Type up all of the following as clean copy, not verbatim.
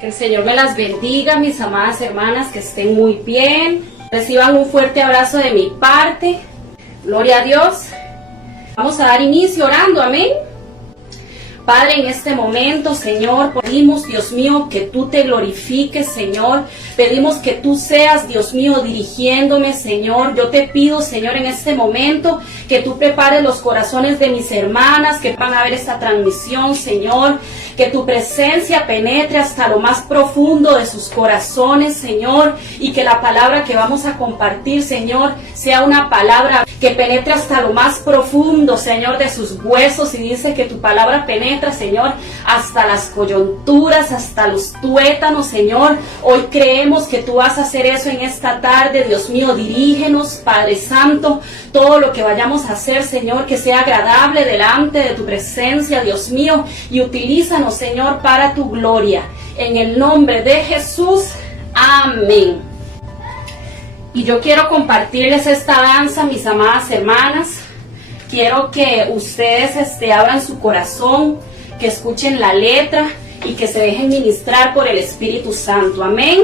Que el Señor me las bendiga, mis amadas hermanas, que estén muy bien. Reciban un fuerte abrazo de mi parte. Gloria a Dios. Vamos a dar inicio orando, amén. Padre, en este momento, Señor, pedimos, Dios mío, que tú te glorifiques, Señor. Pedimos que tú seas, Dios mío, dirigiéndome, Señor. Yo te pido, Señor, en este momento, que tú prepares los corazones de mis hermanas que van a ver esta transmisión, Señor. Que tu presencia penetre hasta lo más profundo de sus corazones, Señor. Y que la palabra que vamos a compartir, Señor, sea una palabra que penetre hasta lo más profundo, Señor, de sus huesos. Y dice que tu palabra penetra, Señor, hasta las coyunturas, hasta los tuétanos, Señor. Hoy creemos que tú vas a hacer eso en esta tarde, Dios mío. Dirígenos, Padre Santo, todo lo que vayamos a hacer, Señor, que sea agradable delante de tu presencia, Dios mío, y utilízanos, Señor, para tu gloria. En el nombre de Jesús, amén. Y yo quiero compartirles esta danza, mis amadas hermanas. Quiero que ustedes abran su corazón, que escuchen la letra y que se dejen ministrar por el Espíritu Santo. Amén.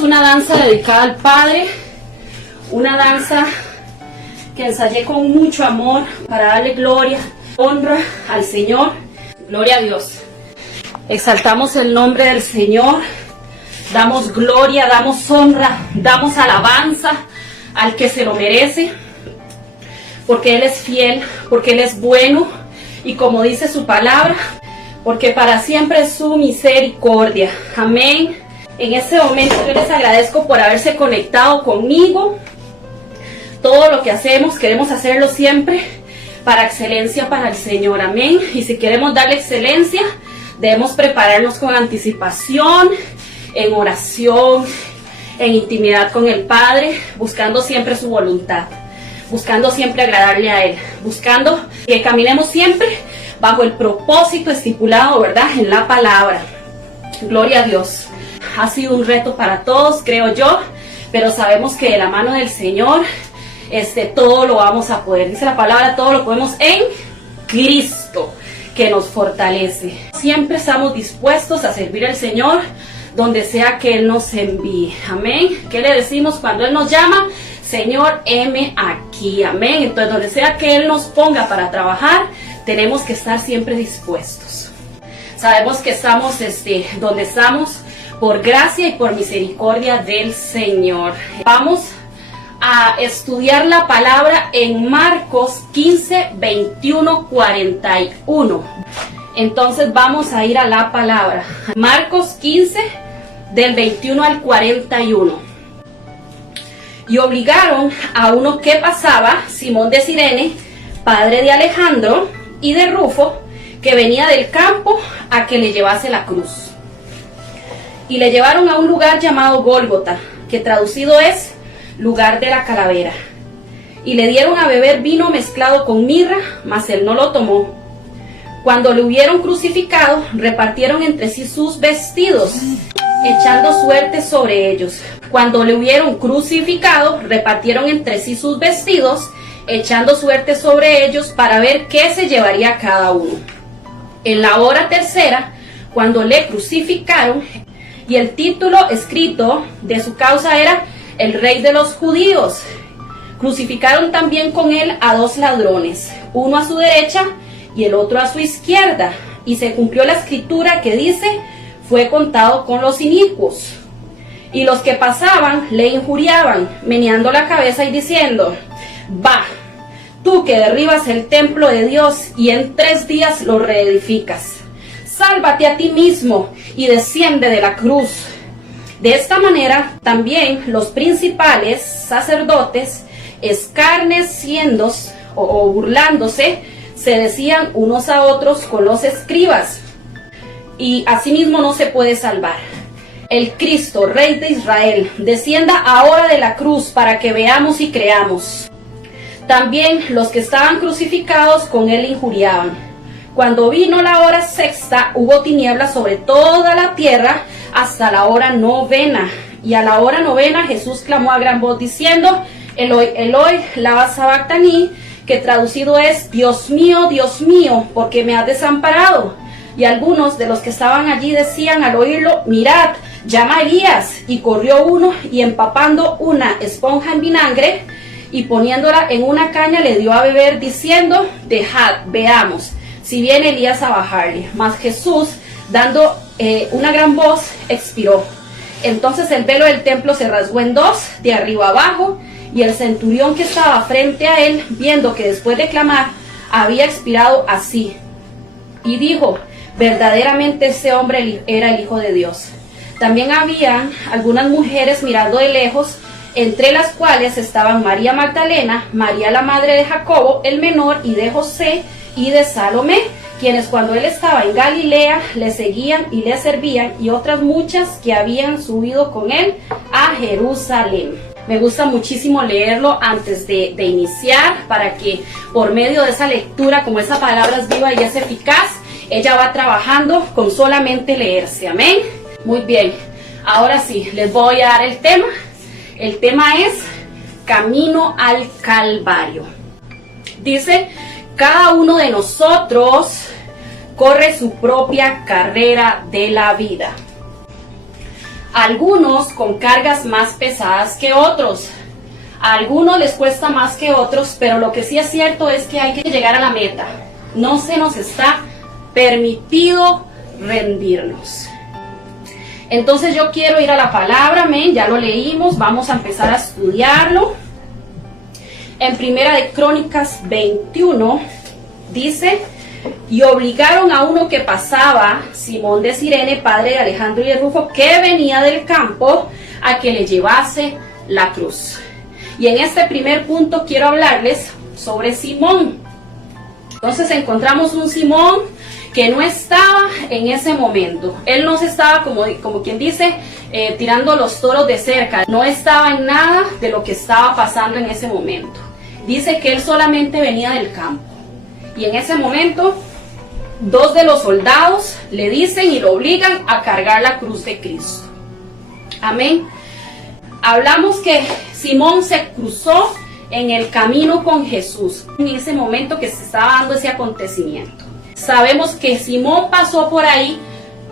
es una danza dedicada al Padre, una danza que ensayé con mucho amor para darle gloria, honra al Señor. Gloria a Dios. Exaltamos el nombre del Señor, damos gloria, damos honra, damos alabanza al que se lo merece, porque Él es fiel, porque Él es bueno, y como dice su palabra, porque para siempre es su misericordia. Amén. En este momento yo les agradezco por haberse conectado conmigo. Todo lo que hacemos, queremos hacerlo siempre para excelencia para el Señor. Amén. Y si queremos darle excelencia, debemos prepararnos con anticipación, en oración, en intimidad con el Padre, buscando siempre su voluntad, buscando siempre agradarle a Él, buscando que caminemos siempre bajo el propósito estipulado, ¿verdad?, en la palabra. Gloria a Dios. Ha sido un reto para todos, creo yo, pero sabemos que de la mano del Señor, todo lo vamos a poder. Dice la palabra, todo lo podemos en Cristo, que nos fortalece. Siempre estamos dispuestos a servir al Señor donde sea que Él nos envíe. Amén. ¿Qué le decimos cuando Él nos llama? Señor, heme aquí. Amén. Entonces, donde sea que Él nos ponga para trabajar, tenemos que estar siempre dispuestos. Sabemos que estamos donde estamos por gracia y por misericordia del Señor. Vamos a estudiar la palabra en Marcos 15, 21, 41. Entonces vamos a ir a la palabra. Marcos 15, del 21 al 41. Y obligaron a uno que pasaba, Simón de Cirene, padre de Alejandro y de Rufo, que venía del campo, a que le llevase la cruz. Y le llevaron a un lugar llamado Gólgota, que traducido es lugar de la calavera. Y le dieron a beber vino mezclado con mirra, mas él no lo tomó. Cuando le hubieron crucificado, repartieron entre sí sus vestidos, echando suerte sobre ellos. Cuando le hubieron crucificado, repartieron entre sí sus vestidos, echando suerte sobre ellos para ver qué se llevaría cada uno. En la hora tercera, cuando le crucificaron, y el título escrito de su causa era el Rey de los Judíos, crucificaron también con él a dos ladrones, uno a su derecha y el otro a su izquierda. Y se cumplió la escritura que dice, fue contado con los inicuos. Y los que pasaban le injuriaban, meneando la cabeza y diciendo, va, tú que derribas el templo de Dios y en 3 días lo reedificas, sálvate a ti mismo y desciende de la cruz. De esta manera también los principales sacerdotes, escarneciendo o burlándose, se decían unos a otros con los escribas, y asimismo no se puede salvar. El Cristo, Rey de Israel, descienda ahora de la cruz para que veamos y creamos. También los que estaban crucificados con él injuriaban. Cuando vino la hora sexta, hubo tinieblas sobre toda la tierra hasta la hora novena. Y a la hora novena Jesús clamó a gran voz diciendo, Eloi, Eloi, lama sabactani, que traducido es, Dios mío, ¿por qué me has desamparado? Y algunos de los que estaban allí decían al oírlo, mirad, llama a Elías. Y corrió uno y empapando una esponja en vinagre y poniéndola en una caña le dio a beber diciendo, dejad, veamos si viene Elías a bajarle. Mas Jesús, dando una gran voz, expiró. Entonces el velo del templo se rasgó en 2, de arriba abajo, y el centurión que estaba frente a él, viendo que después de clamar había expirado así, y dijo, verdaderamente ese hombre era el Hijo de Dios. También había algunas mujeres mirando de lejos, entre las cuales estaban María Magdalena, María la madre de Jacobo el menor y de José y de Salomé, quienes cuando él estaba en Galilea le seguían y le servían, y otras muchas que habían subido con él a Jerusalén. Me gusta muchísimo leerlo antes de iniciar, para que por medio de esa lectura, como esa palabra es viva y es eficaz, ella va trabajando con solamente leerse. Amén. Muy bien, ahora sí, les voy a dar el tema. El tema es Camino al Calvario. Dice, cada uno de nosotros corre su propia carrera de la vida. Algunos con cargas más pesadas que otros. A algunos les cuesta más que otros, pero lo que sí es cierto es que hay que llegar a la meta. No se nos está permitido rendirnos. Entonces yo quiero ir a la palabra, amén, ya lo leímos, vamos a empezar a estudiarlo. En Primera de Crónicas 21 dice: y obligaron a uno que pasaba, Simón de Cirene, padre de Alejandro y de Rufo, que venía del campo, a que le llevase la cruz. Y en este primer punto quiero hablarles sobre Simón. Entonces encontramos un Simón que no estaba en ese momento. Él no se estaba, como quien dice, tirando los toros de cerca. No estaba en nada de lo que estaba pasando en ese momento. Dice que él solamente venía del campo. Y en ese momento, dos de los soldados le dicen y lo obligan a cargar la cruz de Cristo. Amén. Hablamos que Simón se cruzó en el camino con Jesús, en ese momento que se estaba dando ese acontecimiento. Sabemos que Simón pasó por ahí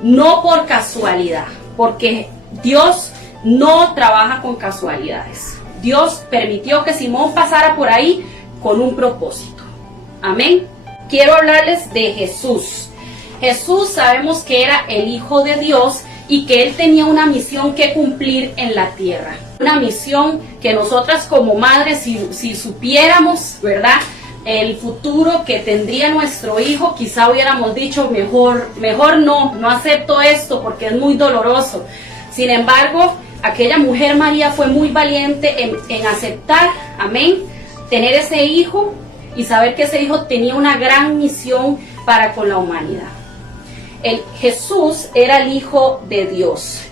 no por casualidad, porque Dios no trabaja con casualidades. Dios permitió que Simón pasara por ahí con un propósito. Amén. Quiero hablarles de Jesús. Jesús sabemos que era el Hijo de Dios y que Él tenía una misión que cumplir en la tierra. Una misión que nosotras como madres, si supiéramos, ¿verdad?, el futuro que tendría nuestro hijo, quizá hubiéramos dicho, mejor no acepto esto porque es muy doloroso. Sin embargo, aquella mujer María fue muy valiente en aceptar, amén, tener ese hijo y saber que ese hijo tenía una gran misión para con la humanidad. Jesús era el Hijo de Dios.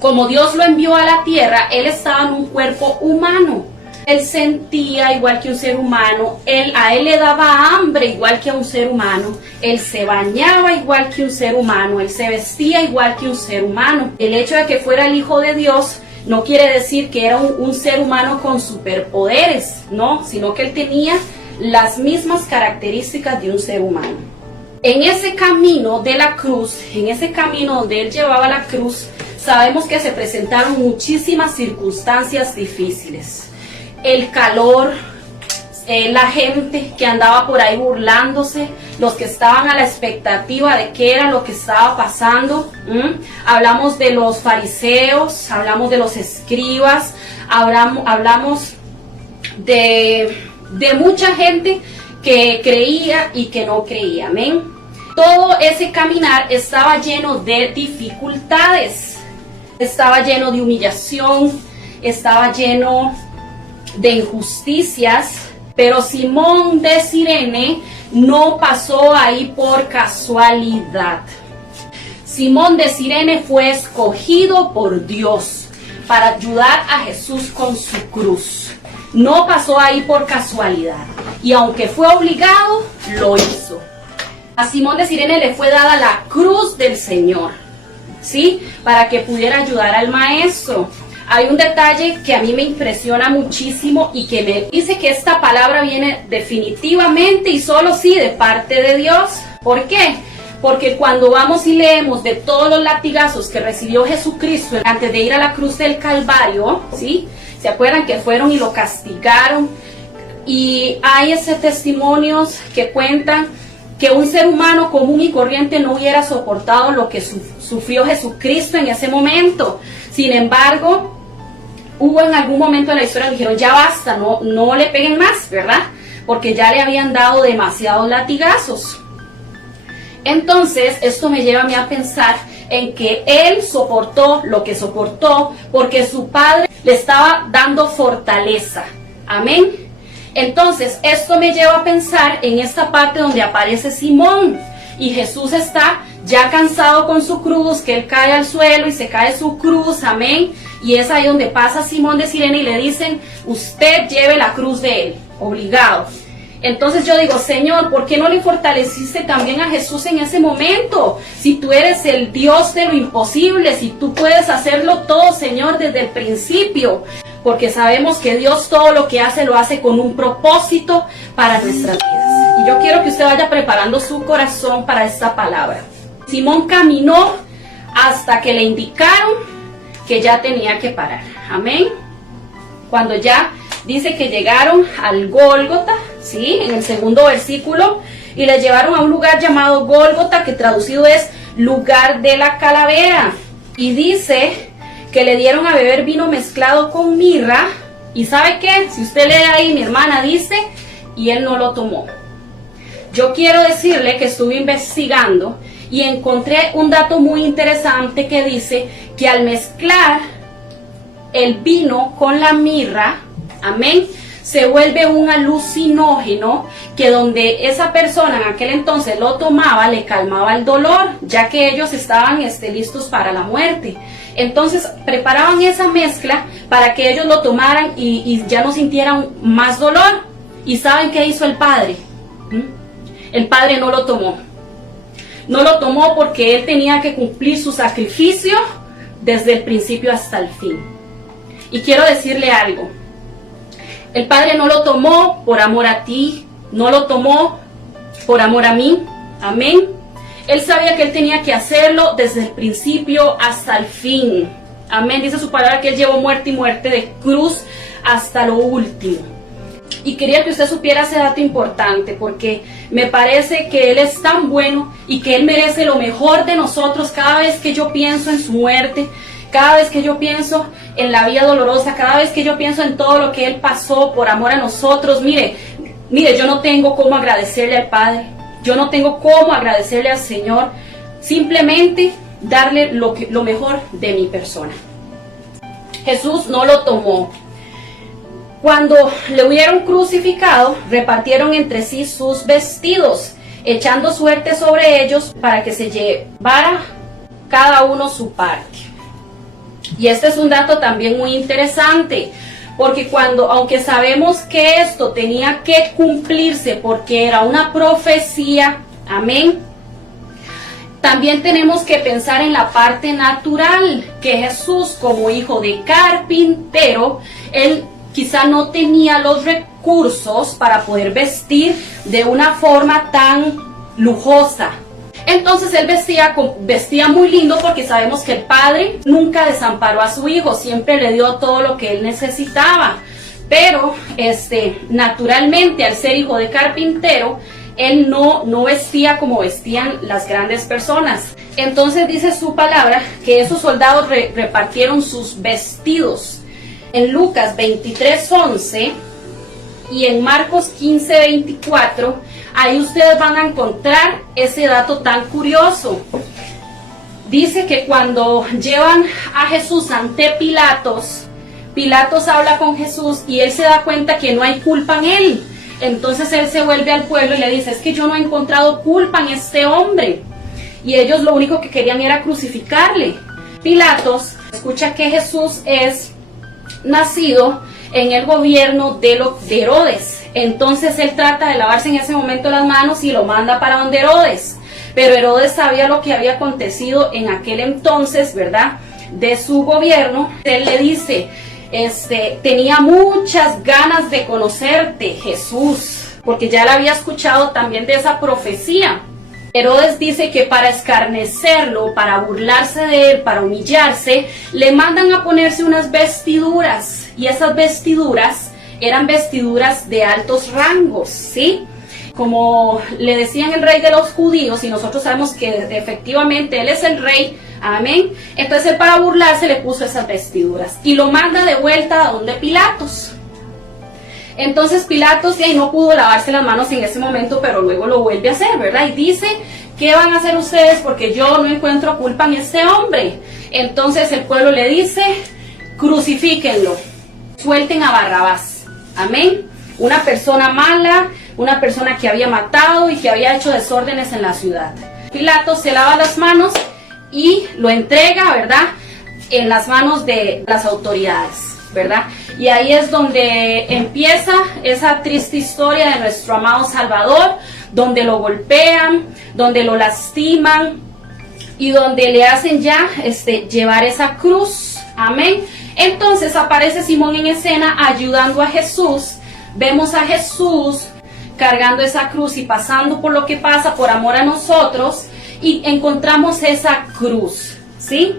Como Dios lo envió a la tierra, Él estaba en un cuerpo humano. Él sentía igual que un ser humano, a él le daba hambre igual que a un ser humano, él se bañaba igual que un ser humano, él se vestía igual que un ser humano. El hecho de que fuera el Hijo de Dios no quiere decir que era un ser humano con superpoderes, no, sino que él tenía las mismas características de un ser humano. En ese camino de la cruz, en ese camino donde él llevaba la cruz, sabemos que se presentaron muchísimas circunstancias difíciles. El calor, la gente que andaba por ahí burlándose, los que estaban a la expectativa de qué era lo que estaba pasando. Hablamos de los fariseos, hablamos de los escribas, hablamos de mucha gente que creía y que no creía, amén. Todo ese caminar estaba lleno de dificultades, estaba lleno de humillación, estaba lleno de injusticias, pero Simón de Cirene no pasó ahí por casualidad. Simón de Cirene fue escogido por Dios para ayudar a Jesús con su cruz. No pasó ahí por casualidad, y aunque fue obligado, lo hizo. A Simón de Cirene le fue dada la cruz del Señor, ¿sí?, para que pudiera ayudar al maestro. Hay un detalle que a mí me impresiona muchísimo y que me dice que esta palabra viene definitivamente y solo sí de parte de Dios. ¿Por qué? Porque cuando vamos y leemos de todos los latigazos que recibió Jesucristo antes de ir a la cruz del Calvario, ¿sí?, ¿se acuerdan que fueron y lo castigaron? Y hay ese testimonios que cuentan que un ser humano común y corriente no hubiera soportado lo que sufrió Jesucristo en ese momento. Sin embargo, hubo en algún momento en la historia que dijeron, ya basta, no le peguen más, ¿verdad? Porque ya le habían dado demasiados latigazos. Entonces, esto me lleva a mí a pensar en que él soportó lo que soportó porque su padre le estaba dando fortaleza. Amén. Entonces, esto me lleva a pensar en esta parte donde aparece Simón y Jesús está ya cansado con su cruz, que él cae al suelo y se cae su cruz, amén, y es ahí donde pasa Simón de Cirene y le dicen, usted lleve la cruz de él, obligado. Entonces yo digo, Señor, ¿por qué no le fortaleciste también a Jesús en ese momento? Si tú eres el Dios de lo imposible, si tú puedes hacerlo todo, Señor, desde el principio, porque sabemos que Dios todo lo que hace lo hace con un propósito para nuestras vidas. Y yo quiero que usted vaya preparando su corazón para esta palabra. Simón caminó hasta que le indicaron que ya tenía que parar. Amén. Cuando ya dice que llegaron al Gólgota, ¿sí? En el segundo versículo, y le llevaron a un lugar llamado Gólgota, que traducido es lugar de la calavera. Y dice que le dieron a beber vino mezclado con mirra. ¿Y sabe qué? Si usted lee ahí, mi hermana dice, y él no lo tomó. Yo quiero decirle que estuve investigando y encontré un dato muy interesante que dice que al mezclar el vino con la mirra, amén, se vuelve un alucinógeno que donde esa persona en aquel entonces lo tomaba le calmaba el dolor, ya que ellos estaban listos para la muerte. Entonces preparaban esa mezcla para que ellos lo tomaran y ya no sintieran más dolor. ¿Y saben qué hizo el padre? El padre no lo tomó. No lo tomó porque él tenía que cumplir su sacrificio desde el principio hasta el fin. Y quiero decirle algo. El padre no lo tomó por amor a ti, no lo tomó por amor a mí. Amén. Él sabía que él tenía que hacerlo desde el principio hasta el fin. Amén. Dice su palabra que él llevó muerte y muerte de cruz hasta lo último. Y quería que usted supiera ese dato importante porque me parece que Él es tan bueno y que Él merece lo mejor de nosotros. Cada vez que yo pienso en su muerte, cada vez que yo pienso en la vida dolorosa, cada vez que yo pienso en todo lo que Él pasó por amor a nosotros, mire, yo no tengo cómo agradecerle al Padre, yo no tengo cómo agradecerle al Señor, simplemente darle lo mejor de mi persona. Jesús no lo tomó. Cuando le hubieron crucificado, repartieron entre sí sus vestidos, echando suerte sobre ellos para que se llevara cada uno su parte. Y este es un dato también muy interesante, porque aunque sabemos que esto tenía que cumplirse porque era una profecía, amén, también tenemos que pensar en la parte natural, que Jesús como hijo de carpintero, él quizá no tenía los recursos para poder vestir de una forma tan lujosa. Entonces él vestía muy lindo porque sabemos que el padre nunca desamparó a su hijo, siempre le dio todo lo que él necesitaba. Pero naturalmente, al ser hijo de carpintero, él no vestía como vestían las grandes personas. Entonces dice su palabra que esos soldados repartieron sus vestidos. En Lucas 23:11 y en Marcos 15:24, ahí ustedes van a encontrar ese dato tan curioso. Dice que cuando llevan a Jesús ante Pilatos, Pilatos habla con Jesús y él se da cuenta que no hay culpa en él. Entonces él se vuelve al pueblo y le dice, es que yo no he encontrado culpa en este hombre. Y ellos lo único que querían era crucificarle. Pilatos escucha que Jesús es nacido en el gobierno de Herodes. Entonces él trata de lavarse en ese momento las manos y lo manda para donde Herodes. Pero Herodes sabía lo que había acontecido en aquel entonces, ¿verdad? De su gobierno. Él le dice, tenía muchas ganas de conocerte, Jesús, porque ya le había escuchado también de esa profecía. Herodes dice que para escarnecerlo, para burlarse de él, para humillarse, le mandan a ponerse unas vestiduras. Y esas vestiduras eran vestiduras de altos rangos, ¿sí? Como le decían el rey de los judíos, y nosotros sabemos que efectivamente él es el rey, amén. Entonces él para burlarse le puso esas vestiduras y lo manda de vuelta a donde Pilatos. Entonces Pilatos no pudo lavarse las manos en ese momento, pero luego lo vuelve a hacer, ¿verdad? Y dice, ¿qué van a hacer ustedes? Porque yo no encuentro culpa en este hombre. Entonces el pueblo le dice, crucifíquenlo, suelten a Barrabás, amén. Una persona mala, una persona que había matado y que había hecho desórdenes en la ciudad. Pilatos se lava las manos y lo entrega, ¿verdad?, en las manos de las autoridades, ¿verdad? Y ahí es donde empieza esa triste historia de nuestro amado Salvador, donde lo golpean, donde lo lastiman y donde le hacen ya llevar esa cruz, amén. Entonces aparece Simón en escena ayudando a Jesús. Vemos a Jesús cargando esa cruz y pasando por lo que pasa por amor a nosotros, y encontramos esa cruz, ¿sí?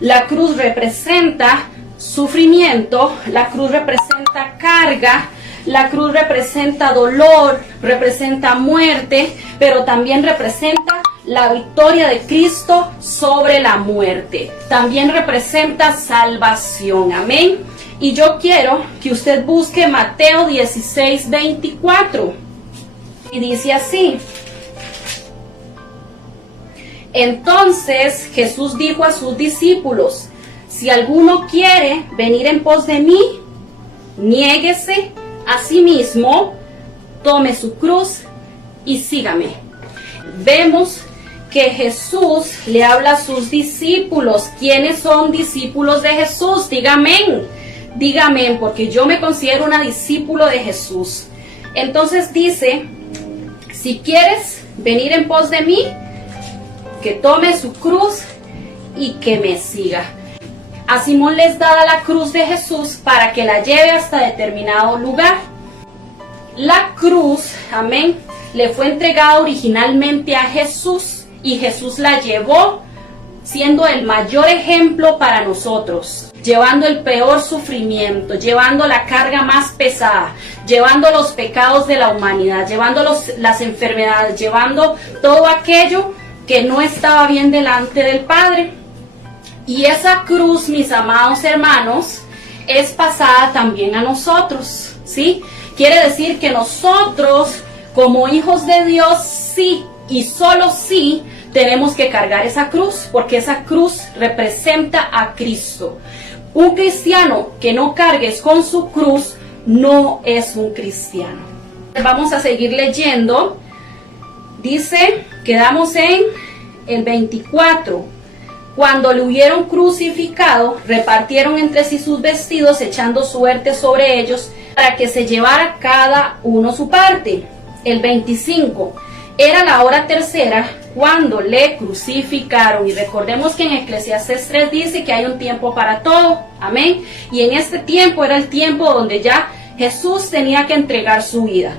La cruz representa sufrimiento, la cruz representa carga, la cruz representa dolor, representa muerte, pero también representa la victoria de Cristo sobre la muerte. También representa salvación. Amén. Y yo quiero que usted busque Mateo 16:24. Y dice así: entonces Jesús dijo a sus discípulos: si alguno quiere venir en pos de mí, niéguese a sí mismo, tome su cruz y sígame. Vemos que Jesús le habla a sus discípulos. ¿Quiénes son discípulos de Jesús? Dígame, dígame, porque yo me considero una discípulo de Jesús. Entonces dice: si quieres venir en pos de mí, que tome su cruz y que me siga. A Simón les daba la cruz de Jesús para que la lleve hasta determinado lugar. La cruz, amén, le fue entregada originalmente a Jesús y Jesús la llevó siendo el mayor ejemplo para nosotros, llevando el peor sufrimiento, llevando la carga más pesada, llevando los pecados de la humanidad, llevando las enfermedades, llevando todo aquello que no estaba bien delante del Padre. Y esa cruz, mis amados hermanos, es pasada también a nosotros, ¿sí? Quiere decir que nosotros, como hijos de Dios, sí y solo sí, tenemos que cargar esa cruz, porque esa cruz representa a Cristo. Un cristiano que no cargues con su cruz no es un cristiano. Vamos a seguir leyendo. Dice, quedamos en el 24. Cuando le hubieron crucificado, repartieron entre sí sus vestidos, echando suerte sobre ellos, para que se llevara cada uno su parte. El 25. Era la hora tercera cuando le crucificaron. Y recordemos que en Eclesiastés 3 dice que hay un tiempo para todo. Amén. Y en este tiempo era el tiempo donde ya Jesús tenía que entregar su vida.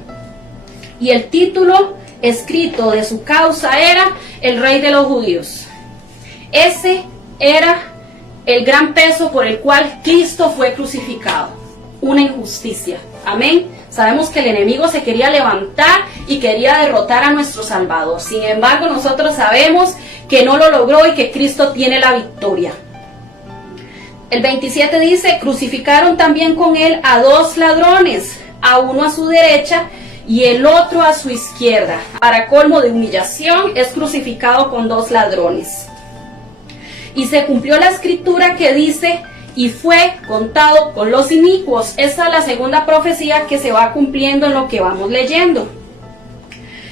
Y el título escrito de su causa era el Rey de los Judíos. Ese era el gran peso por el cual Cristo fue crucificado. Una injusticia. Amén. Sabemos que el enemigo se quería levantar y quería derrotar a nuestro Salvador. Sin embargo, nosotros sabemos que no lo logró y que Cristo tiene la victoria. El 27 dice, crucificaron también con él a dos ladrones, a uno a su derecha y el otro a su izquierda. Para colmo de humillación, es crucificado con dos ladrones. Y se cumplió la escritura que dice, y fue contado con los inicuos. Esa es la segunda profecía que se va cumpliendo en lo que vamos leyendo.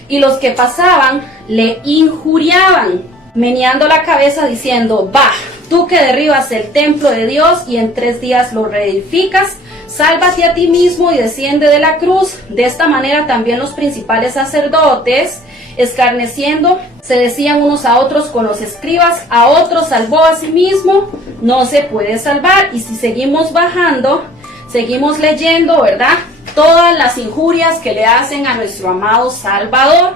Y los que pasaban le injuriaban, meneando la cabeza diciendo, bah, tú que derribas el templo de Dios y en 3 días lo reedificas, sálvate a ti mismo y desciende de la cruz. De esta manera también los principales sacerdotes, escarneciendo, se decían unos a otros con los escribas, a otros salvó a sí mismo, no se puede salvar. Y si seguimos bajando, seguimos leyendo, ¿verdad? Todas las injurias que le hacen a nuestro amado Salvador.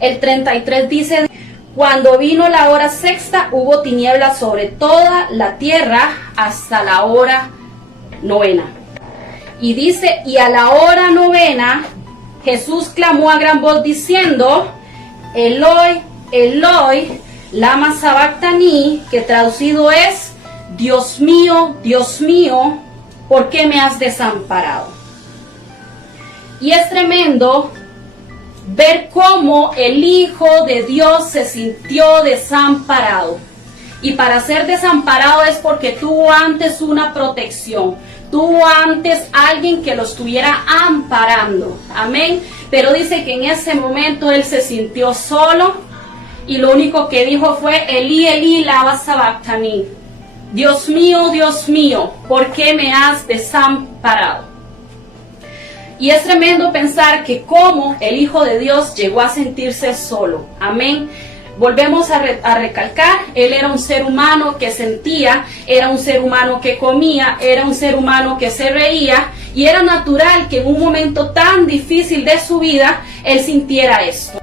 El 33 dice, cuando vino la hora sexta, hubo tinieblas sobre toda la tierra hasta la hora novena. Y dice, y a la hora novena, Jesús clamó a gran voz diciendo, Eloi, Eloi, lama sabactani, que traducido es, Dios mío, ¿por qué me has desamparado? Y es tremendo ver cómo el Hijo de Dios se sintió desamparado. Y para ser desamparado es porque tuvo antes una protección, tuvo antes alguien que lo estuviera amparando. Amén. Pero dice que en ese momento él se sintió solo y lo único que dijo fue, Elí, Elí, lama sabactani. Dios mío, ¿por qué me has desamparado? Y es tremendo pensar que cómo el Hijo de Dios llegó a sentirse solo. Amén. Volvemos a recalcar, él era un ser humano que sentía, era un ser humano que comía, era un ser humano que se reía, y era natural que en un momento tan difícil de su vida, él sintiera esto.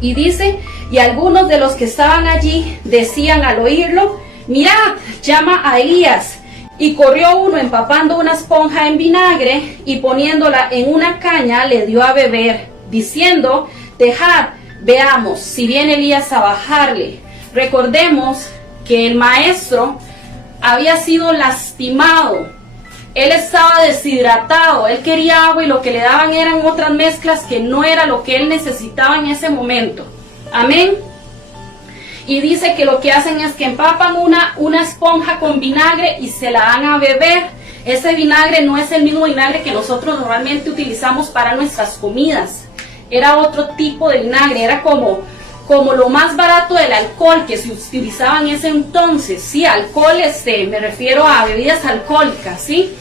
Y dice, y algunos de los que estaban allí decían al oírlo, mirad, llama a Elías. Y corrió uno empapando una esponja en vinagre y poniéndola en una caña le dio a beber, diciendo, dejad, veamos si viene Elías a bajarle. Recordemos que el maestro había sido lastimado, él estaba deshidratado, él quería agua y lo que le daban eran otras mezclas que no era lo que él necesitaba en ese momento. Amén. Y dice que lo que hacen es que empapan una esponja con vinagre y se la dan a beber. Ese vinagre no es el mismo vinagre que nosotros normalmente utilizamos para nuestras comidas. Era otro tipo de vinagre, era como lo más barato del alcohol que se utilizaba en ese entonces. Sí, alcohol, me refiero a bebidas alcohólicas, ¿sí?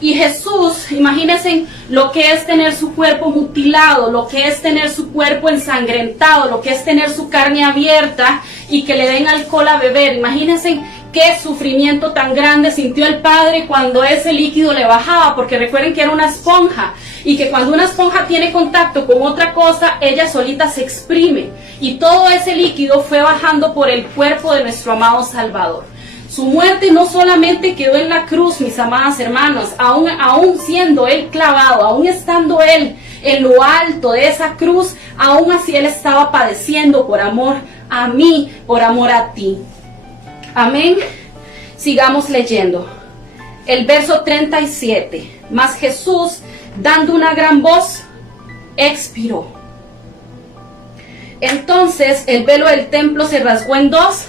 Y Jesús, imagínense lo que es tener su cuerpo mutilado, lo que es tener su cuerpo ensangrentado, lo que es tener su carne abierta y que le den alcohol a beber. Imagínense qué sufrimiento tan grande sintió el Padre cuando ese líquido le bajaba, porque recuerden que era una esponja y que cuando una esponja tiene contacto con otra cosa, ella solita se exprime y todo ese líquido fue bajando por el cuerpo de nuestro amado Salvador. Su muerte no solamente quedó en la cruz, mis amadas hermanas, aún siendo él clavado, aún estando él en lo alto de esa cruz, aún así él estaba padeciendo por amor a mí, por amor a ti. Amén. Sigamos leyendo. El verso 37. Mas Jesús, dando una gran voz, expiró. Entonces el velo del templo se rasgó en dos,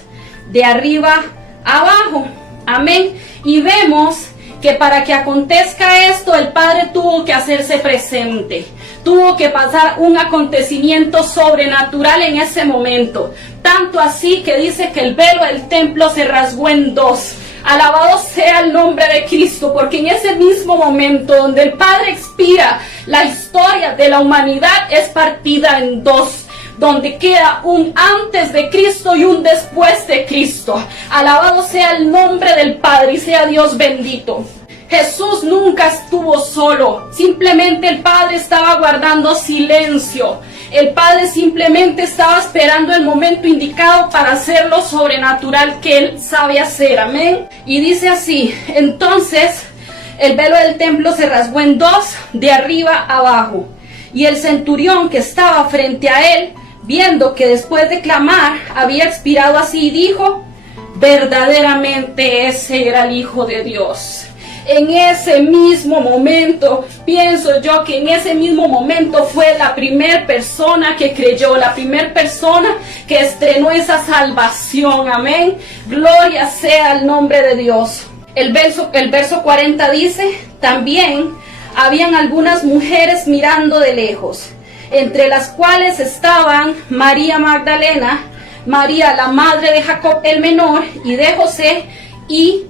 de arriba abajo. Amén. Y vemos que para que acontezca esto, el Padre tuvo que hacerse presente. Tuvo que pasar un acontecimiento sobrenatural en ese momento. Tanto así que dice que el velo del templo se rasgó en dos. Alabado sea el nombre de Cristo, porque en ese mismo momento donde el Padre expira, la historia de la humanidad es partida en dos, donde queda un antes de Cristo y un después de Cristo. Alabado sea el nombre del Padre y sea Dios bendito. Jesús nunca estuvo solo, simplemente el Padre estaba guardando silencio. El Padre simplemente estaba esperando el momento indicado para hacer lo sobrenatural que Él sabe hacer. Amén. Y dice así, entonces el velo del templo se rasgó en dos, de arriba abajo. Y el centurión que estaba frente a él, viendo que después de clamar había expirado así, dijo, verdaderamente ese era el Hijo de Dios. En ese mismo momento, pienso yo que en ese mismo momento fue la primera persona que creyó, la primera persona que estrenó esa salvación. Amén. Gloria sea el nombre de Dios. El verso 40 dice, también habían algunas mujeres mirando de lejos, entre las cuales estaban María Magdalena, María la madre de Jacob el menor y de José y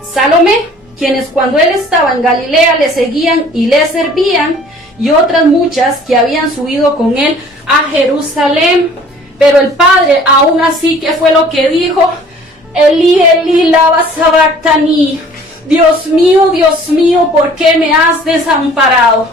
Salomé, quienes cuando él estaba en Galilea le seguían y le servían, y otras muchas que habían subido con él a Jerusalén. Pero el Padre, aún así, ¿qué fue lo que dijo? Elí, Elí, lama sabactani. Dios mío, ¿por qué me has desamparado?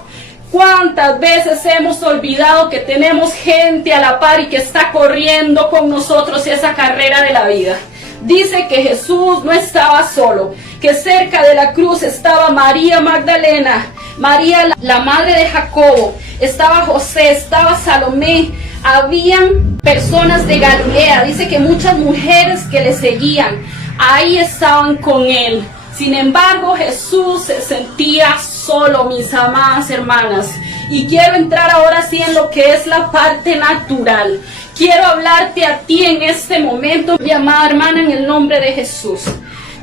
¿Cuántas veces hemos olvidado que tenemos gente a la par y que está corriendo con nosotros esa carrera de la vida? Dice que Jesús no estaba solo, que cerca de la cruz estaba María Magdalena, María la madre de Jacobo, estaba José, estaba Salomé, habían personas de Galilea, dice que muchas mujeres que le seguían, ahí estaban con él. Sin embargo, Jesús se sentía solo, mis amadas hermanas. Y quiero entrar ahora sí en lo que es la parte natural. Quiero hablarte a ti en este momento, mi amada hermana, en el nombre de Jesús.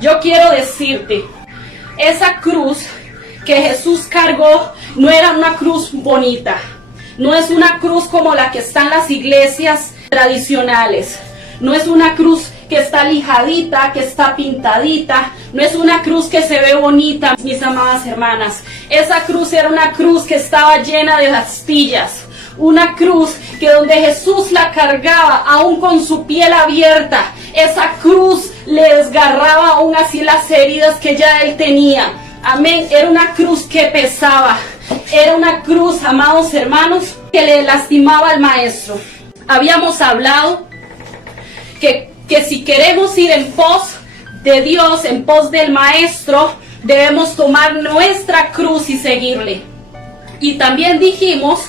Yo quiero decirte, esa cruz que Jesús cargó no era una cruz bonita. No es una cruz como la que está en las iglesias tradicionales. No es una cruz que está lijadita, que está pintadita. No es una cruz que se ve bonita, mis amadas hermanas. Esa cruz era una cruz que estaba llena de astillas. Una cruz que donde Jesús la cargaba, aún con su piel abierta, esa cruz le desgarraba aún así las heridas que ya él tenía. Amén. Era una cruz que pesaba. Era una cruz, amados hermanos, que le lastimaba al maestro. Habíamos hablado que si queremos ir en pos de Dios, en pos del Maestro, debemos tomar nuestra cruz y seguirle. Y también dijimos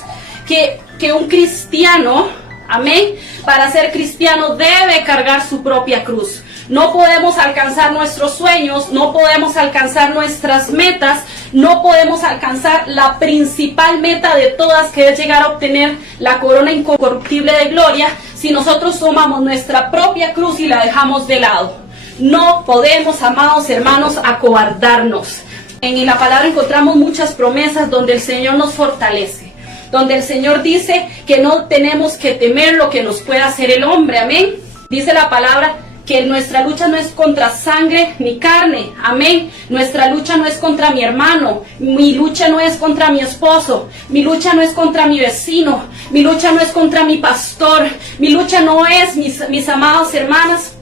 que un cristiano, amén, para ser cristiano debe cargar su propia cruz. No podemos alcanzar nuestros sueños, no podemos alcanzar nuestras metas, no podemos alcanzar la principal meta de todas, que es llegar a obtener la corona incorruptible de gloria, si nosotros tomamos nuestra propia cruz y la dejamos de lado. No podemos, amados hermanos, acobardarnos. En la palabra encontramos muchas promesas donde el Señor nos fortalece, donde el Señor dice que no tenemos que temer lo que nos pueda hacer el hombre, amén. Dice la palabra que nuestra lucha no es contra sangre ni carne, amén. Nuestra lucha no es contra mi hermano, mi lucha no es contra mi esposo, mi lucha no es contra mi vecino, mi lucha no es contra mi pastor, mi lucha no es, mis amados hermanas,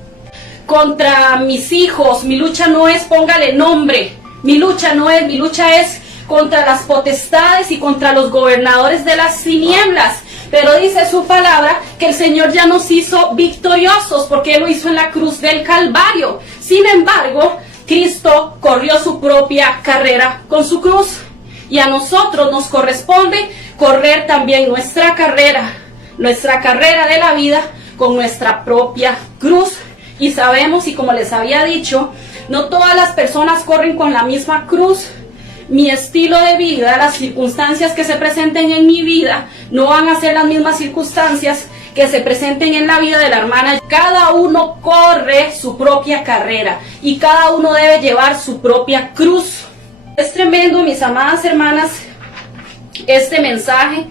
contra mis hijos, mi lucha no es, póngale nombre, mi lucha es contra las potestades y contra los gobernadores de las tinieblas. Pero dice su palabra que el Señor ya nos hizo victoriosos porque Él lo hizo en la cruz del Calvario. Sin embargo, Cristo corrió su propia carrera con su cruz. Y a nosotros nos corresponde correr también nuestra carrera de la vida con nuestra propia cruz. Y sabemos, y como les había dicho, no todas las personas corren con la misma cruz. Mi estilo de vida, las circunstancias que se presenten en mi vida, no van a ser las mismas circunstancias que se presenten en la vida de la hermana. Cada uno corre su propia carrera y cada uno debe llevar su propia cruz. Es tremendo, mis amadas hermanas, este mensaje,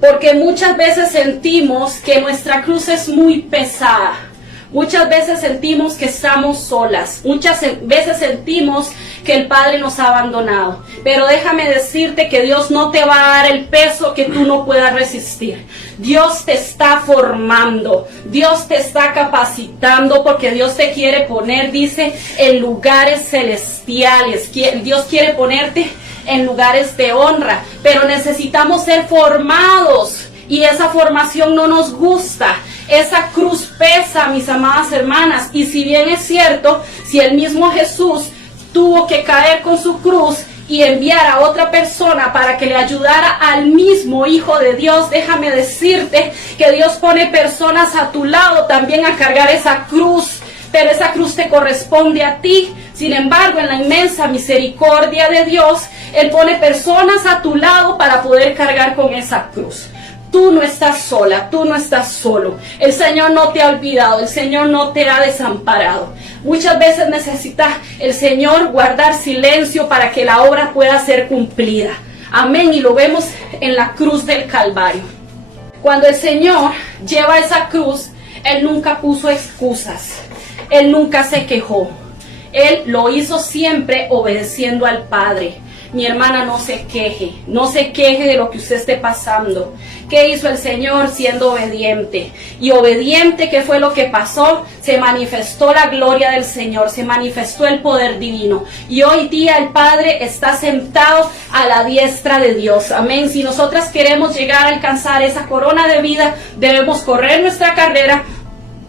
porque muchas veces sentimos que nuestra cruz es muy pesada. Muchas veces sentimos que estamos solas, muchas veces sentimos que el Padre nos ha abandonado. Pero déjame decirte que Dios no te va a dar el peso que tú no puedas resistir. Dios te está formando, Dios te está capacitando, porque Dios te quiere poner, dice, en lugares celestiales. Dios quiere ponerte en lugares de honra, pero necesitamos ser formados. Y esa formación no nos gusta. Esa cruz pesa, mis amadas hermanas. Y si bien es cierto, si el mismo Jesús tuvo que caer con su cruz y enviar a otra persona para que le ayudara al mismo Hijo de Dios, déjame decirte que Dios pone personas a tu lado también a cargar esa cruz. Pero esa cruz te corresponde a ti. Sin embargo, en la inmensa misericordia de Dios, Él pone personas a tu lado para poder cargar con esa cruz. Tú no estás sola, tú no estás solo. El Señor no te ha olvidado, el Señor no te ha desamparado. Muchas veces necesita el Señor guardar silencio para que la obra pueda ser cumplida. Amén, y lo vemos en la cruz del Calvario. Cuando el Señor lleva esa cruz, Él nunca puso excusas, Él nunca se quejó. Él lo hizo siempre obedeciendo al Padre. Mi hermana, no se queje de lo que usted esté pasando. ¿Qué hizo el Señor? Siendo obediente. Y obediente, ¿qué fue lo que pasó? Se manifestó la gloria del Señor, se manifestó el poder divino. Y hoy día el Padre está sentado a la diestra de Dios. Amén. Si nosotras queremos llegar a alcanzar esa corona de vida, debemos correr nuestra carrera,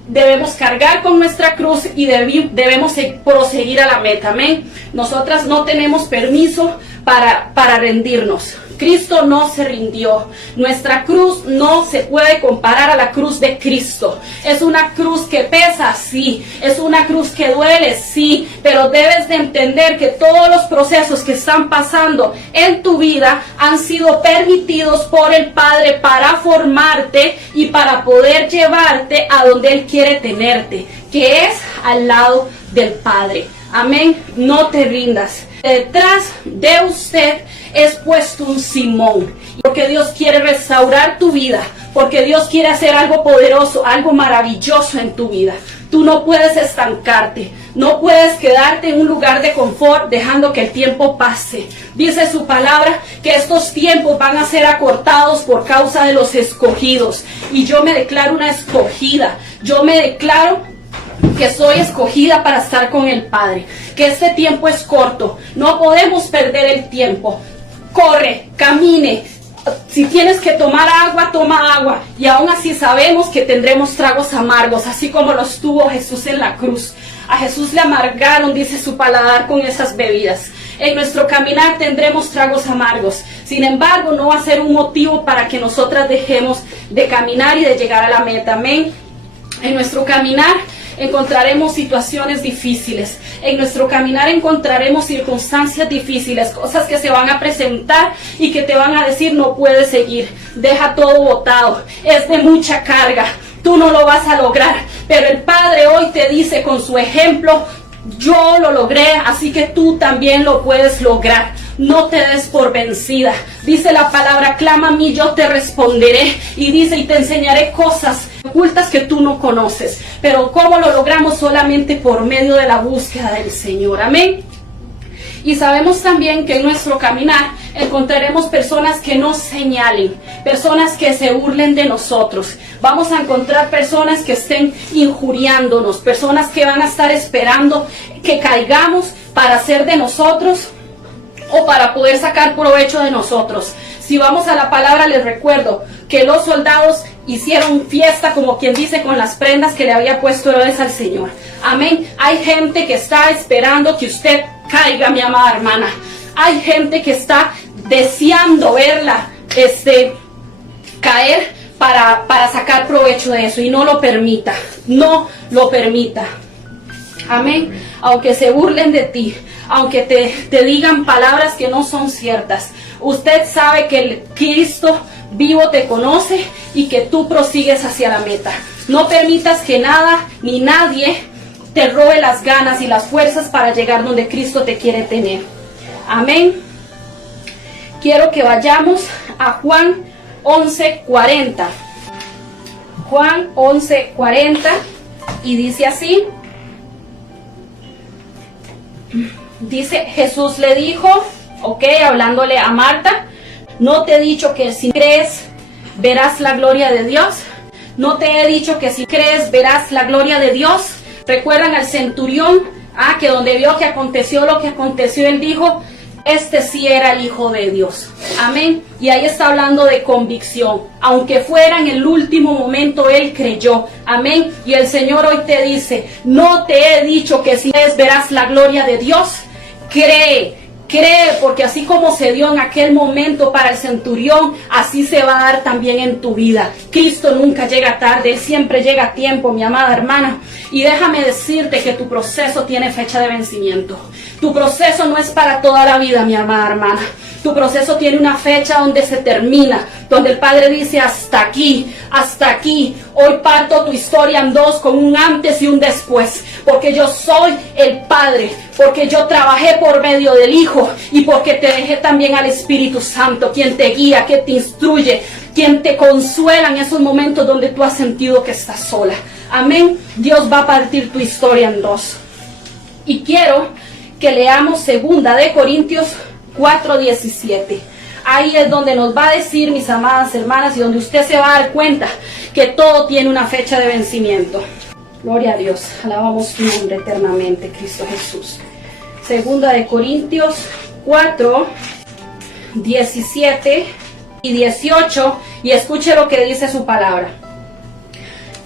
debemos cargar con nuestra cruz y debemos proseguir a la meta. Amén. Nosotras no tenemos permiso para rendirnos. Cristo no se rindió. Nuestra cruz no se puede comparar a la cruz de Cristo. Es una cruz que pesa, sí. Es una cruz que duele, sí. Pero debes de entender que todos los procesos que están pasando en tu vida han sido permitidos por el Padre para formarte y para poder llevarte a donde Él quiere tenerte, que es al lado del Padre. Amén. No te rindas. Detrás de usted es puesto un Simón, porque Dios quiere restaurar tu vida, porque Dios quiere hacer algo poderoso, algo maravilloso en tu vida. Tú no puedes estancarte, no puedes quedarte en un lugar de confort dejando que el tiempo pase. Dice su palabra que estos tiempos van a ser acortados por causa de los escogidos. Y yo me declaro una escogida, yo me declaro que soy escogida para estar con el Padre, que este tiempo es corto, no podemos perder el tiempo. Corre, camine, si tienes que tomar agua, toma agua, y aún así sabemos que tendremos tragos amargos, así como los tuvo Jesús en la cruz. A Jesús le amargaron, dice su paladar, con esas bebidas. En nuestro caminar tendremos tragos amargos. Sin embargo, no va a ser un motivo para que nosotras dejemos de caminar y de llegar a la meta. Amén. En nuestro caminar encontraremos situaciones difíciles. En nuestro caminar encontraremos circunstancias difíciles, cosas que se van a presentar y que te van a decir: no puedes seguir, deja todo botado, es de mucha carga, tú no lo vas a lograr. Pero el Padre hoy te dice con su ejemplo: yo lo logré, así que tú también lo puedes lograr. No te des por vencida. Dice la palabra: clama a mí, yo te responderé. Y dice: y te enseñaré cosas ocultas que tú no conoces. Pero ¿cómo lo logramos? Solamente por medio de la búsqueda del Señor. Amén. Y sabemos también que en nuestro caminar encontraremos personas que nos señalen, personas que se burlen de nosotros. Vamos a encontrar personas que estén injuriándonos, personas que van a estar esperando que caigamos para hacer de nosotros o para poder sacar provecho de nosotros. Si vamos a la palabra, les recuerdo que los soldados hicieron fiesta, como quien dice, con las prendas que le había puesto Herodes al Señor. Amén. Hay gente que está esperando que usted caiga, mi amada hermana. Hay gente que está deseando verla caer para sacar provecho de eso, y no lo permita, no lo permita. Amén. Aunque se burlen de ti, aunque te digan palabras que no son ciertas, usted sabe que el Cristo vivo te conoce y que tú prosigues hacia la meta. No permitas que nada ni nadie te robe las ganas y las fuerzas para llegar donde Cristo te quiere tener. Amén. Quiero que vayamos a Juan 11:40. Juan 11:40, y dice así. Dice: Jesús le dijo, hablándole a Marta: ¿no te he dicho que si crees verás la gloria de Dios? ¿No te he dicho que si crees verás la gloria de Dios? ¿Recuerdan al centurión? Que donde vio que aconteció lo que aconteció, él dijo: este sí era el Hijo de Dios. Amén. Y ahí está hablando de convicción. Aunque fuera en el último momento, él creyó. Amén. Y el Señor hoy te dice: no te he dicho que si crees verás la gloria de Dios. Cree, porque así como se dio en aquel momento para el centurión, así se va a dar también en tu vida. Cristo nunca llega tarde, Él siempre llega a tiempo, mi amada hermana. Y déjame decirte que tu proceso tiene fecha de vencimiento. Tu proceso no es para toda la vida, mi amada hermana. Tu proceso tiene una fecha donde se termina, donde el Padre dice: hasta aquí, hasta aquí. Hoy parto tu historia en dos, con un antes y un después, porque yo soy el Padre, porque yo trabajé por medio del Hijo, y porque te dejé también al Espíritu Santo, quien te guía, que te instruye, quien te consuela en esos momentos donde tú has sentido que estás sola. Amén. Dios va a partir tu historia en dos. Y quiero que leamos 2 Corintios 4:17. Ahí es donde nos va a decir, mis amadas hermanas, y donde usted se va a dar cuenta que todo tiene una fecha de vencimiento. Gloria a Dios, alabamos tu nombre eternamente, Cristo Jesús. 2 Corintios 4:17 y 18, y escuche lo que dice su palabra.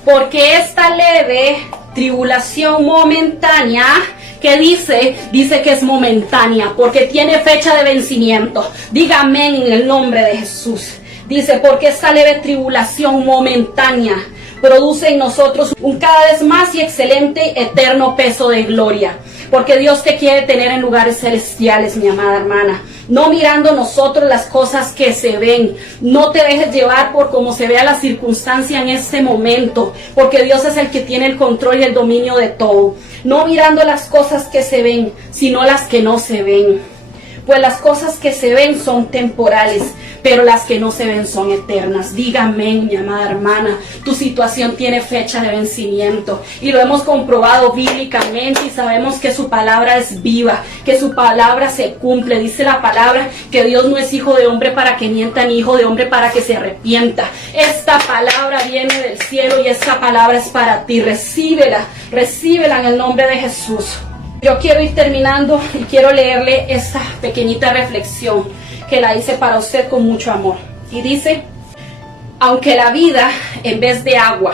Porque esta leve tribulación momentánea, que dice que es momentánea, porque tiene fecha de vencimiento. Diga amén en el nombre de Jesús. Dice: porque esta leve tribulación momentánea produce en nosotros un cada vez más y excelente eterno peso de gloria. Porque Dios te quiere tener en lugares celestiales, mi amada hermana. No mirando nosotros las cosas que se ven. No te dejes llevar por cómo se vea la circunstancia en este momento, porque Dios es el que tiene el control y el dominio de todo. No mirando las cosas que se ven, sino las que no se ven. Pues las cosas que se ven son temporales, pero las que no se ven son eternas. Dígame, mi amada hermana, tu situación tiene fecha de vencimiento, y lo hemos comprobado bíblicamente, y sabemos que su palabra es viva, que su palabra se cumple. Dice la palabra que Dios no es hijo de hombre para que mienta, ni hijo de hombre para que se arrepienta. Esta palabra viene del cielo, y esta palabra es para ti. Recíbela en el nombre de Jesús. Yo quiero ir terminando y quiero leerle esta pequeñita reflexión que la hice para usted con mucho amor. Y dice: aunque la vida en vez de agua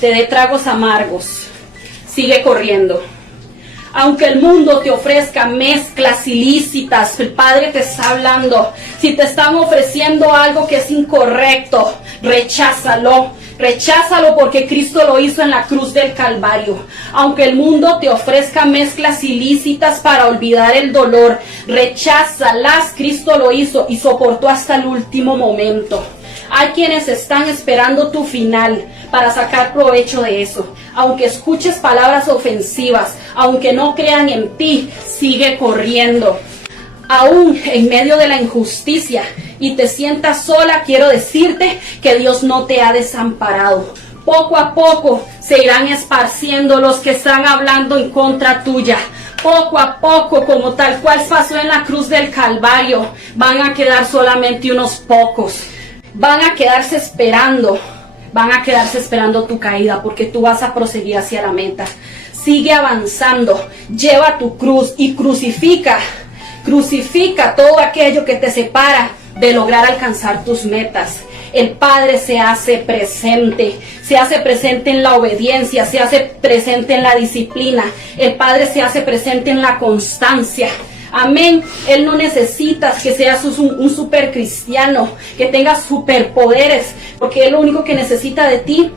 te dé tragos amargos, sigue corriendo. Aunque el mundo te ofrezca mezclas ilícitas, el Padre te está hablando. Si te están ofreciendo algo que es incorrecto, recházalo. Recházalo porque Cristo lo hizo en la cruz del Calvario. Aunque el mundo te ofrezca mezclas ilícitas para olvidar el dolor, recházalas. Cristo lo hizo y soportó hasta el último momento. Hay quienes están esperando tu final para sacar provecho de eso. Aunque escuches palabras ofensivas, aunque no crean en ti, sigue corriendo. Aún en medio de la injusticia y te sientas sola, quiero decirte que Dios no te ha desamparado. Poco a poco se irán esparciendo los que están hablando en contra tuya. Poco a poco, como tal cual pasó en la cruz del Calvario, van a quedar solamente unos pocos. Van a quedarse esperando tu caída, porque tú vas a proseguir hacia la meta. Sigue avanzando, lleva tu cruz y crucifica todo aquello que te separa de lograr alcanzar tus metas. El Padre se hace presente en la obediencia, se hace presente en la disciplina. El Padre se hace presente en la constancia. Amén. Él no necesita que seas un super cristiano, que tengas superpoderes, porque Él lo único que necesita de ti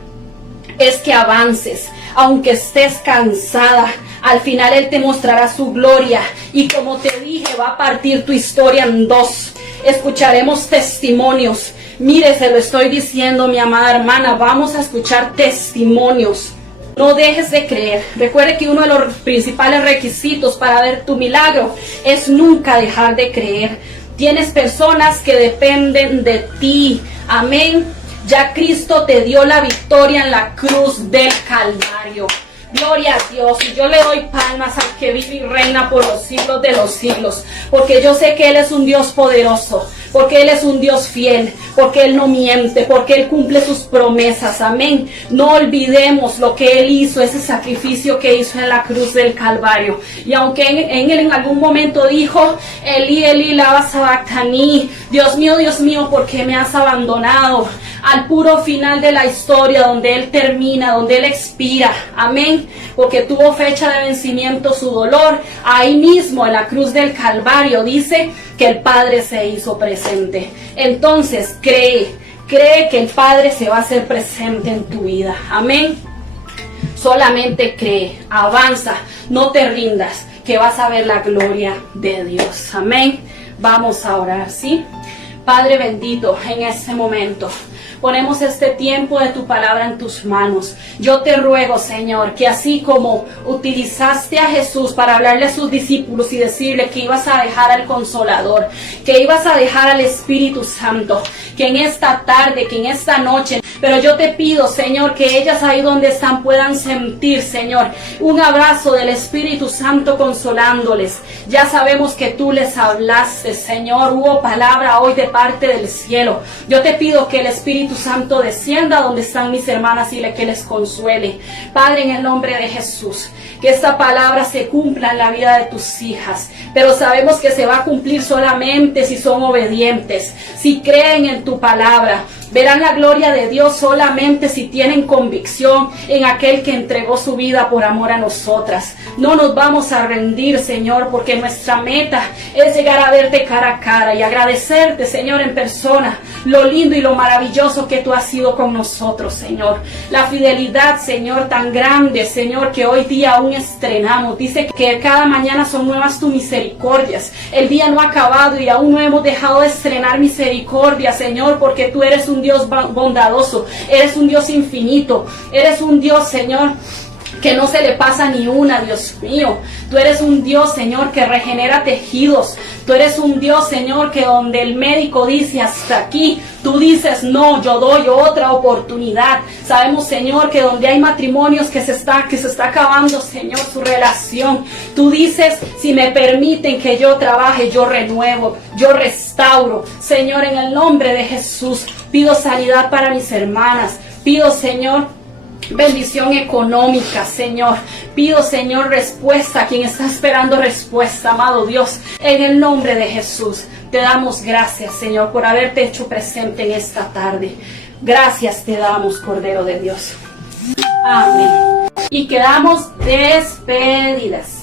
es que avances. Aunque estés cansada, al final Él te mostrará su gloria. Y como te dije, va a partir tu historia en dos. Escucharemos testimonios. Mire, se lo estoy diciendo, mi amada hermana, vamos a escuchar testimonios. No dejes de creer. Recuerde que uno de los principales requisitos para ver tu milagro es nunca dejar de creer. Tienes personas que dependen de ti. Amén. Ya Cristo te dio la victoria en la cruz del Calvario. Gloria a Dios. Y yo le doy palmas al que vive y reina por los siglos de los siglos. Porque yo sé que Él es un Dios poderoso. Porque Él es un Dios fiel. Porque Él no miente. Porque Él cumple sus promesas. Amén. No olvidemos lo que Él hizo. Ese sacrificio que hizo en la cruz del Calvario. Y aunque en Él en algún momento dijo: Elí, Elí, lama sabactani. Dios mío, ¿por qué me has abandonado? Al puro final de la historia, donde Él termina, donde Él expira. Amén. Porque tuvo fecha de vencimiento su dolor. Ahí mismo en la cruz del Calvario dice que el Padre se hizo presente. Entonces cree que el Padre se va a hacer presente en tu vida. Amén. Solamente cree, avanza, no te rindas, que vas a ver la gloria de Dios. Amén. Vamos a orar, ¿sí? Padre bendito, en este momento ponemos este tiempo de tu palabra en tus manos. Yo te ruego, Señor, que así como utilizaste a Jesús para hablarle a sus discípulos y decirle que ibas a dejar al Consolador, que ibas a dejar al Espíritu Santo, que en esta tarde, que en esta noche, pero yo te pido, Señor, que ellas ahí donde están puedan sentir, Señor, un abrazo del Espíritu Santo consolándoles. Ya sabemos que tú les hablaste, Señor, hubo palabra hoy de parte del cielo. Yo te pido que el Espíritu Santo descienda donde están mis hermanas y que les consuele. Padre, en el nombre de Jesús, que esta palabra se cumpla en la vida de tus hijas, pero sabemos que se va a cumplir solamente si son obedientes, si creen en tu palabra. Verán la gloria de Dios solamente si tienen convicción en aquel que entregó su vida por amor a nosotras. No nos vamos a rendir, Señor, porque nuestra meta es llegar a verte cara a cara y agradecerte, Señor, en persona, lo lindo y lo maravilloso que tú has sido con nosotros, Señor. La fidelidad, Señor, tan grande, Señor, que hoy día aún estrenamos. Dice que cada mañana son nuevas tus misericordias. El día no ha acabado y aún no hemos dejado de estrenar misericordia, Señor, porque tú eres un Dios bondadoso, eres un Dios infinito, eres un Dios, Señor, que no se le pasa ni una, Dios mío. Tú eres un Dios, Señor, que regenera tejidos. Tú eres un Dios, Señor, que donde el médico dice hasta aquí, tú dices no, yo doy otra oportunidad. Sabemos, Señor, que donde hay matrimonios que se está acabando, Señor, su relación, tú dices, si me permiten que yo trabaje, yo renuevo, yo restauro. Señor, en el nombre de Jesús, pido sanidad para mis hermanas. Pido, Señor, bendición económica, Señor. Pido, Señor, respuesta a quien está esperando respuesta, amado Dios. En el nombre de Jesús, te damos gracias, Señor, por haberte hecho presente en esta tarde. Gracias te damos, Cordero de Dios. Amén. y quedamos despedidas.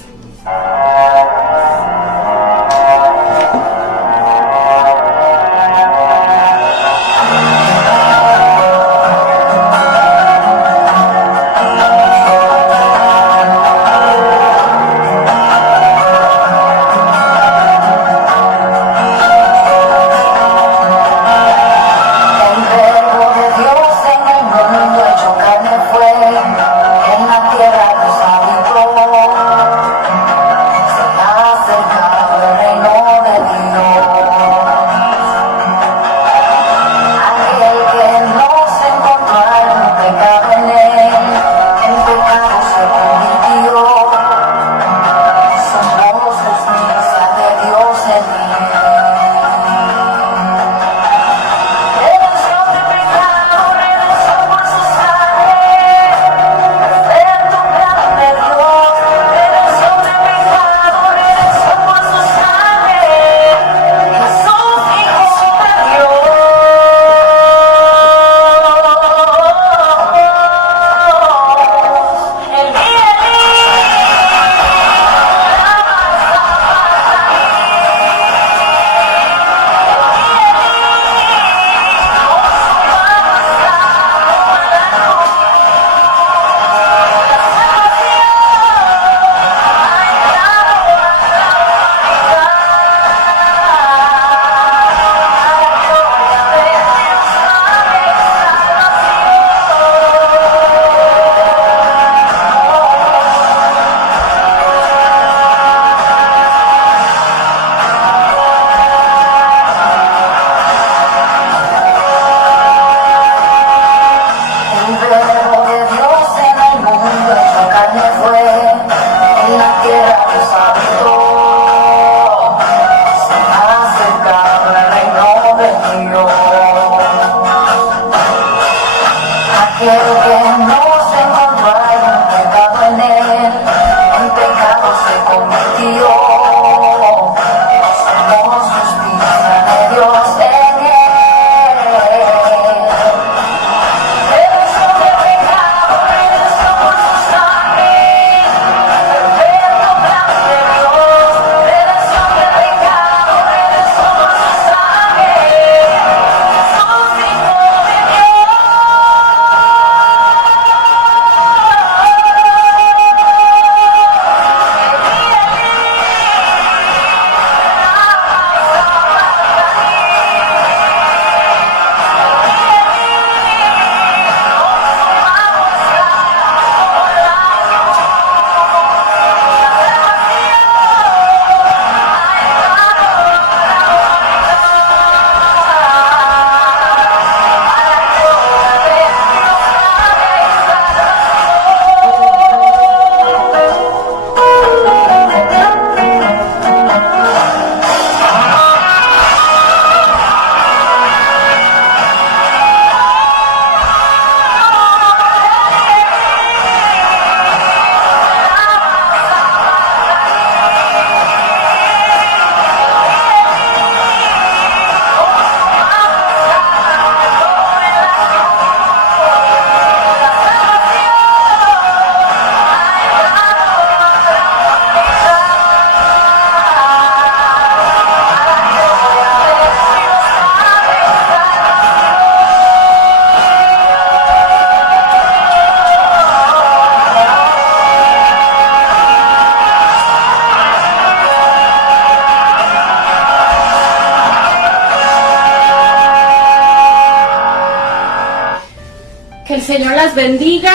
Que el Señor las bendiga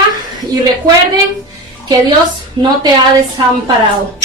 y recuerden que Dios no te ha desamparado.